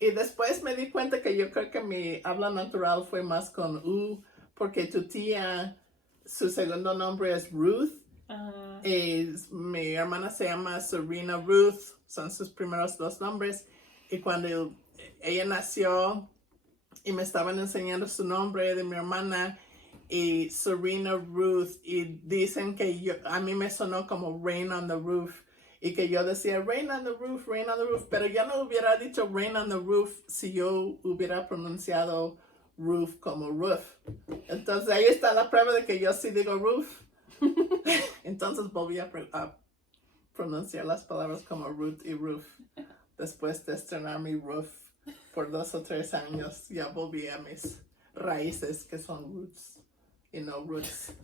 Y después me di cuenta que yo creo que mi habla natural fue más con porque tu tía, su segundo nombre es Ruth. Y mi hermana se llama Serena Ruth, son sus primeros dos nombres. Y cuando ella nació y me estaban enseñando su nombre de mi hermana, y Serena Ruth, y dicen que a mí me sonó como Rain on the Roof, y que yo decía Rain on the Roof, Rain on the Roof, pero yo no hubiera dicho Rain on the Roof si yo hubiera pronunciado roof como roof. Entonces ahí está la prueba de que yo sí digo roof. Entonces volví a pronunciar las palabras como root y roof. Después de estrenar mi roof por 2 o 3 años, ya volví a mis raíces, que son roots y no roots.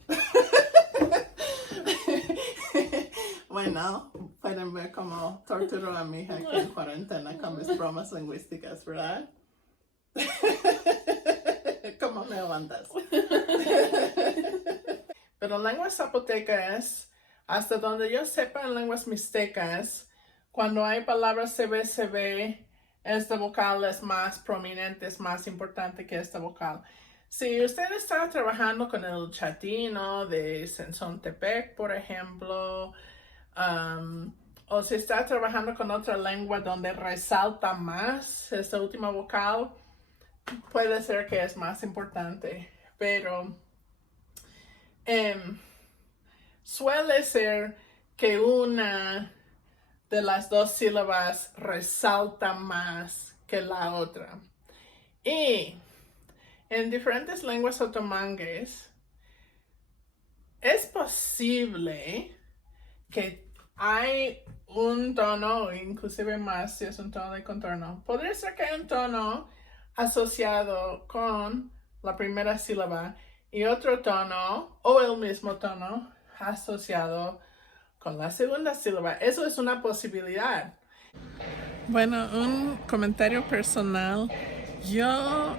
Bueno, pueden ver cómo torturo a mi hija aquí en cuarentena con mis bromas lingüísticas, ¿verdad? ¿Cómo me aguantas? Pero lenguas zapotecas, hasta donde yo sepa, en lenguas mixtecas, cuando hay palabras CB, esta vocal es más prominente, es más importante que esta vocal. Si usted está trabajando con el chatino de Sensontepec, por ejemplo, o si está trabajando con otra lengua donde resalta más esta última vocal, puede ser que es más importante, pero suele ser que una de las dos sílabas resalta más que la otra. Y en diferentes lenguas otomangues es posible que hay un tono, inclusive más si es un tono de contorno. Podría ser que hay un tono asociado con la primera sílaba y otro tono o el mismo tono asociado con la segunda sílaba. Eso es una posibilidad. Bueno, un comentario personal. Yo,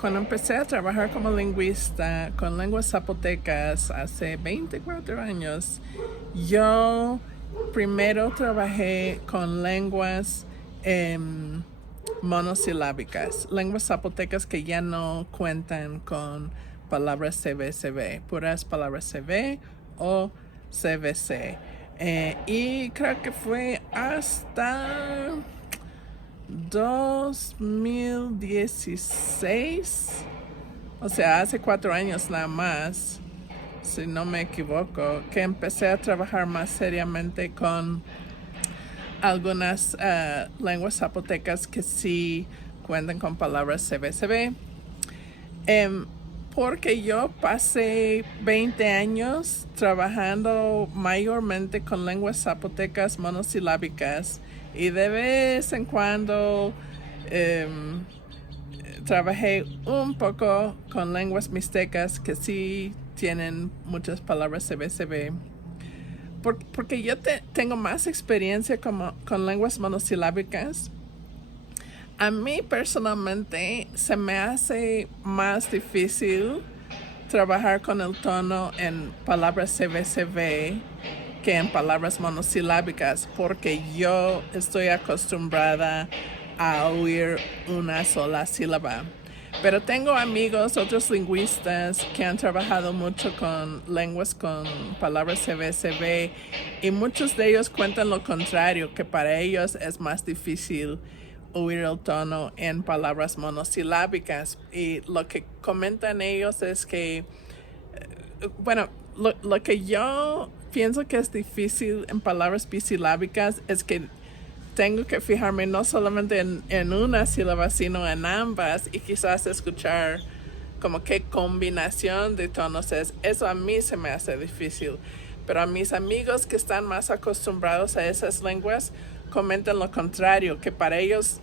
cuando empecé a trabajar como lingüista con lenguas zapotecas hace 24 años, yo primero trabajé con lenguas monosilábicas, lenguas zapotecas que ya no cuentan con palabras CB, puras palabras CB o CVC. Y creo que fue hasta 2016, o sea, hace 4 años nada más, si no me equivoco, que empecé a trabajar más seriamente con algunas lenguas zapotecas que sí cuentan con palabras CB. Porque yo pasé 20 años trabajando mayormente con lenguas zapotecas monosilábicas, y de vez en cuando trabajé un poco con lenguas mixtecas que sí tienen muchas palabras CB. Porque yo tengo más experiencia con lenguas monosilábicas. A mí personalmente se me hace más difícil trabajar con el tono en palabras CB que en palabras monosilábicas, porque yo estoy acostumbrada a oír una sola sílaba. Pero tengo amigos, otros lingüistas, que han trabajado mucho con lenguas con palabras CB y muchos de ellos cuentan lo contrario, que para ellos es más difícil oír el tono en palabras monosilábicas. Y lo que comentan ellos es que, bueno, lo que yo pienso que es difícil en palabras bisilábicas es que tengo que fijarme no solamente en una sílaba, sino en ambas y quizás escuchar como qué combinación de tonos es. Eso a mí se me hace difícil. Pero a mis amigos que están más acostumbrados a esas lenguas comentan lo contrario, que para ellos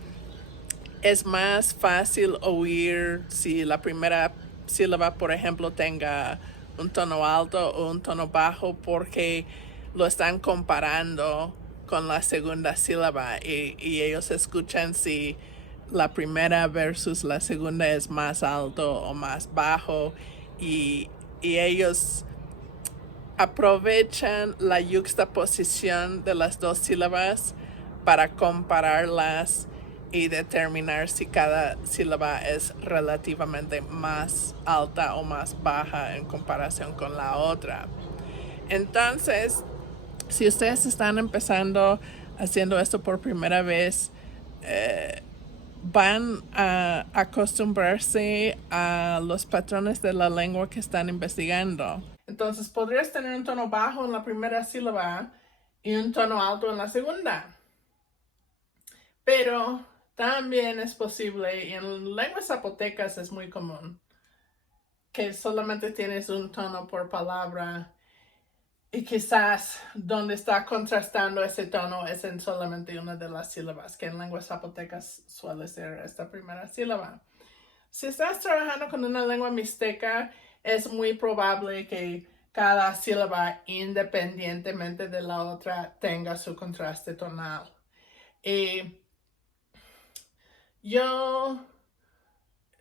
es más fácil oír si la primera sílaba, por ejemplo, tenga un tono alto o un tono bajo porque lo están comparando con la segunda sílaba y ellos escuchan si la primera versus la segunda es más alto o más bajo y ellos aprovechan la yuxtaposición de las dos sílabas para compararlas y determinar si cada sílaba es relativamente más alta o más baja en comparación con la otra. Entonces, si ustedes están empezando haciendo esto por primera vez, van a acostumbrarse a los patrones de la lengua que están investigando. Entonces, podrías tener un tono bajo en la primera sílaba y un tono alto en la segunda. Pero también es posible, y en lenguas zapotecas es muy común, que solamente tienes un tono por palabra y quizás donde está contrastando ese tono es en solamente una de las sílabas, que en lenguas zapotecas suele ser esta primera sílaba. Si estás trabajando con una lengua mixteca, es muy probable que cada sílaba, independientemente de la otra, tenga su contraste tonal. Yo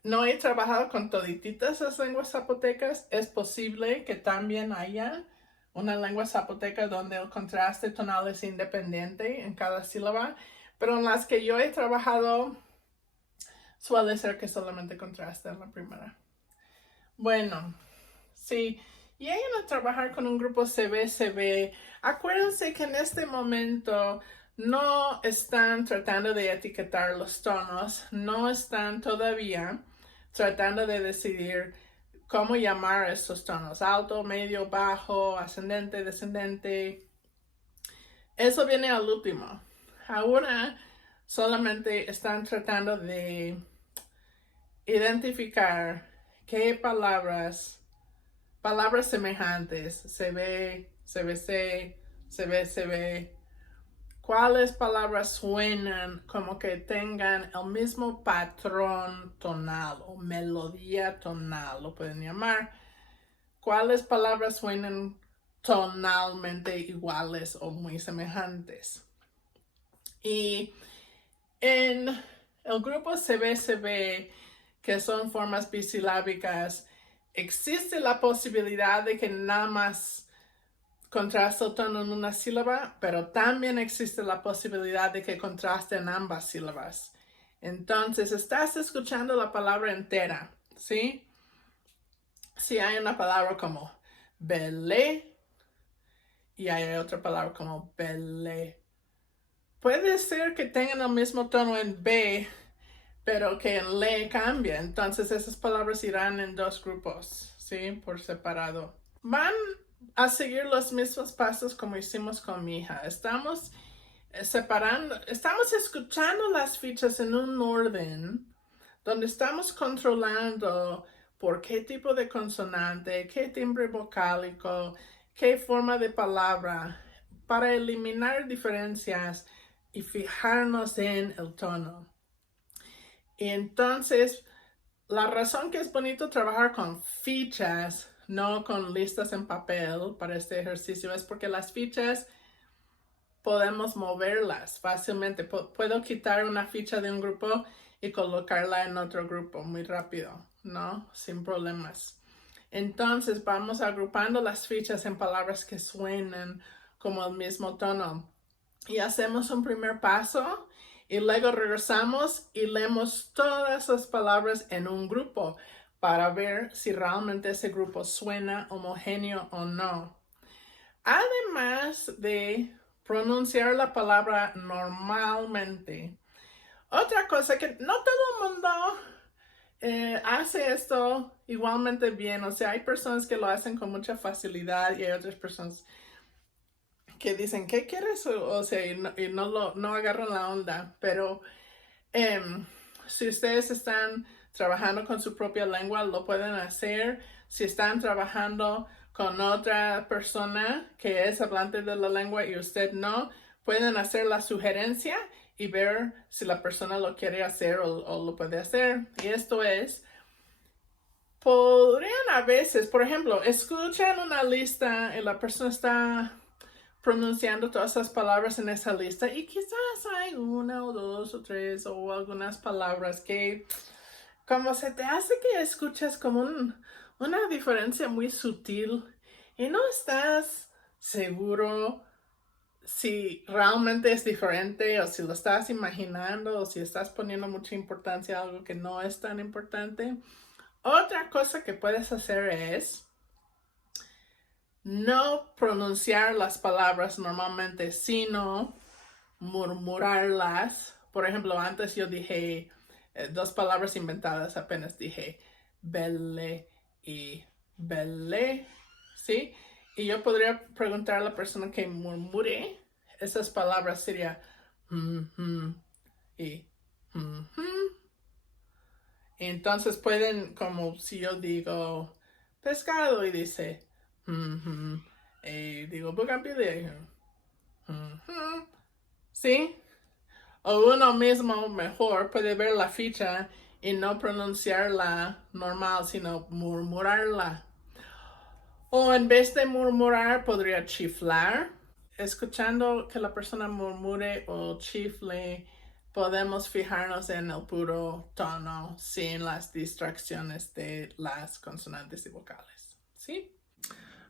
no he trabajado con todititas las lenguas zapotecas. Es posible que también haya una lengua zapoteca donde el contraste tonal es independiente en cada sílaba, pero en las que yo he trabajado suele ser que solamente contrasta en la primera. Bueno, si llegan a trabajar con un grupo CB, acuérdense que en este momento no están tratando de etiquetar los tonos, no están todavía tratando de decidir cómo llamar a esos tonos, alto, medio, bajo, ascendente, descendente. Eso viene al último. Ahora solamente están tratando de identificar qué palabras semejantes, CB, CBC, CB, cuáles palabras suenan como que tengan el mismo patrón tonal o melodía tonal, lo pueden llamar. Cuáles palabras suenan tonalmente iguales o muy semejantes. Y en el grupo CB, que son formas bisilábicas, existe la posibilidad de que nada más contraste el tono en una sílaba, pero también existe la posibilidad de que contraste en ambas sílabas. Entonces, estás escuchando la palabra entera, ¿sí? Si hay una palabra como belé y hay otra palabra como belé, puede ser que tengan el mismo tono en B, pero que en le cambia. Entonces esas palabras irán en dos grupos, ¿sí? Por separado. Van a seguir los mismos pasos como hicimos con mi hija. Estamos separando, estamos escuchando las fichas en un orden donde estamos controlando por qué tipo de consonante, qué timbre vocálico, qué forma de palabra, para eliminar diferencias y fijarnos en el tono. Y entonces, la razón que es bonito trabajar con fichas, no con listas en papel para este ejercicio, es porque las fichas podemos moverlas fácilmente. Puedo quitar una ficha de un grupo y colocarla en otro grupo muy rápido, ¿no? Sin problemas. Entonces vamos agrupando las fichas en palabras que suenan como el mismo tono. Y hacemos un primer paso y luego regresamos y leemos todas las palabras en un grupo para ver si realmente ese grupo suena homogéneo o no. Además de pronunciar la palabra normalmente, otra cosa que no todo el mundo hace esto igualmente bien. O sea, hay personas que lo hacen con mucha facilidad y hay otras personas que dicen, ¿qué quieres? O sea, y no agarran la onda. Pero si ustedes están trabajando con su propia lengua, lo pueden hacer. Si están trabajando con otra persona que es hablante de la lengua y usted no, pueden hacer la sugerencia y ver si la persona lo quiere hacer o lo puede hacer. Y esto es, podrían a veces, por ejemplo, escuchan una lista y la persona está pronunciando todas esas palabras en esa lista y quizás hay una o dos o tres o algunas palabras que como se te hace que escuchas como una diferencia muy sutil y no estás seguro si realmente es diferente o si lo estás imaginando o si estás poniendo mucha importancia a algo que no es tan importante. Otra cosa que puedes hacer es no pronunciar las palabras normalmente, sino murmurarlas. Por ejemplo, antes yo dije dos palabras inventadas, apenas dije belle y belle, ¿sí? Y yo podría preguntar a la persona que murmure esas palabras, sería y y entonces pueden, como si yo digo pescado y dice y digo bugambilia, ¿sí? O uno mismo mejor puede ver la ficha y no pronunciarla normal, sino murmurarla. O en vez de murmurar, podría chiflar. Escuchando que la persona murmure o chifle, podemos fijarnos en el puro tono sin las distracciones de las consonantes y vocales. ¿Sí?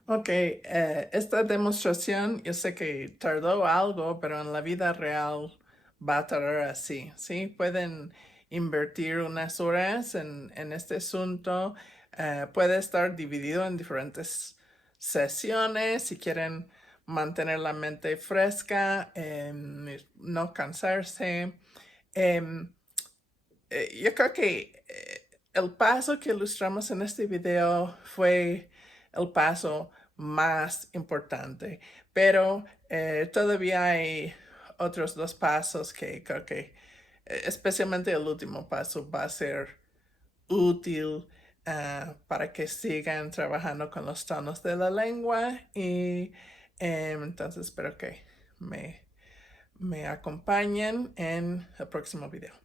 Ok, esta demostración yo sé que tardó algo, pero en la vida real va a tardar así, ¿sí? Pueden invertir unas horas en este asunto. Puede estar dividido en diferentes sesiones si quieren mantener la mente fresca, no cansarse. Yo creo que el paso que ilustramos en este video fue el paso más importante, pero todavía hay otros dos pasos que creo que especialmente el último paso va a ser útil para que sigan trabajando con los tonos de la lengua y entonces espero que me acompañen en el próximo video.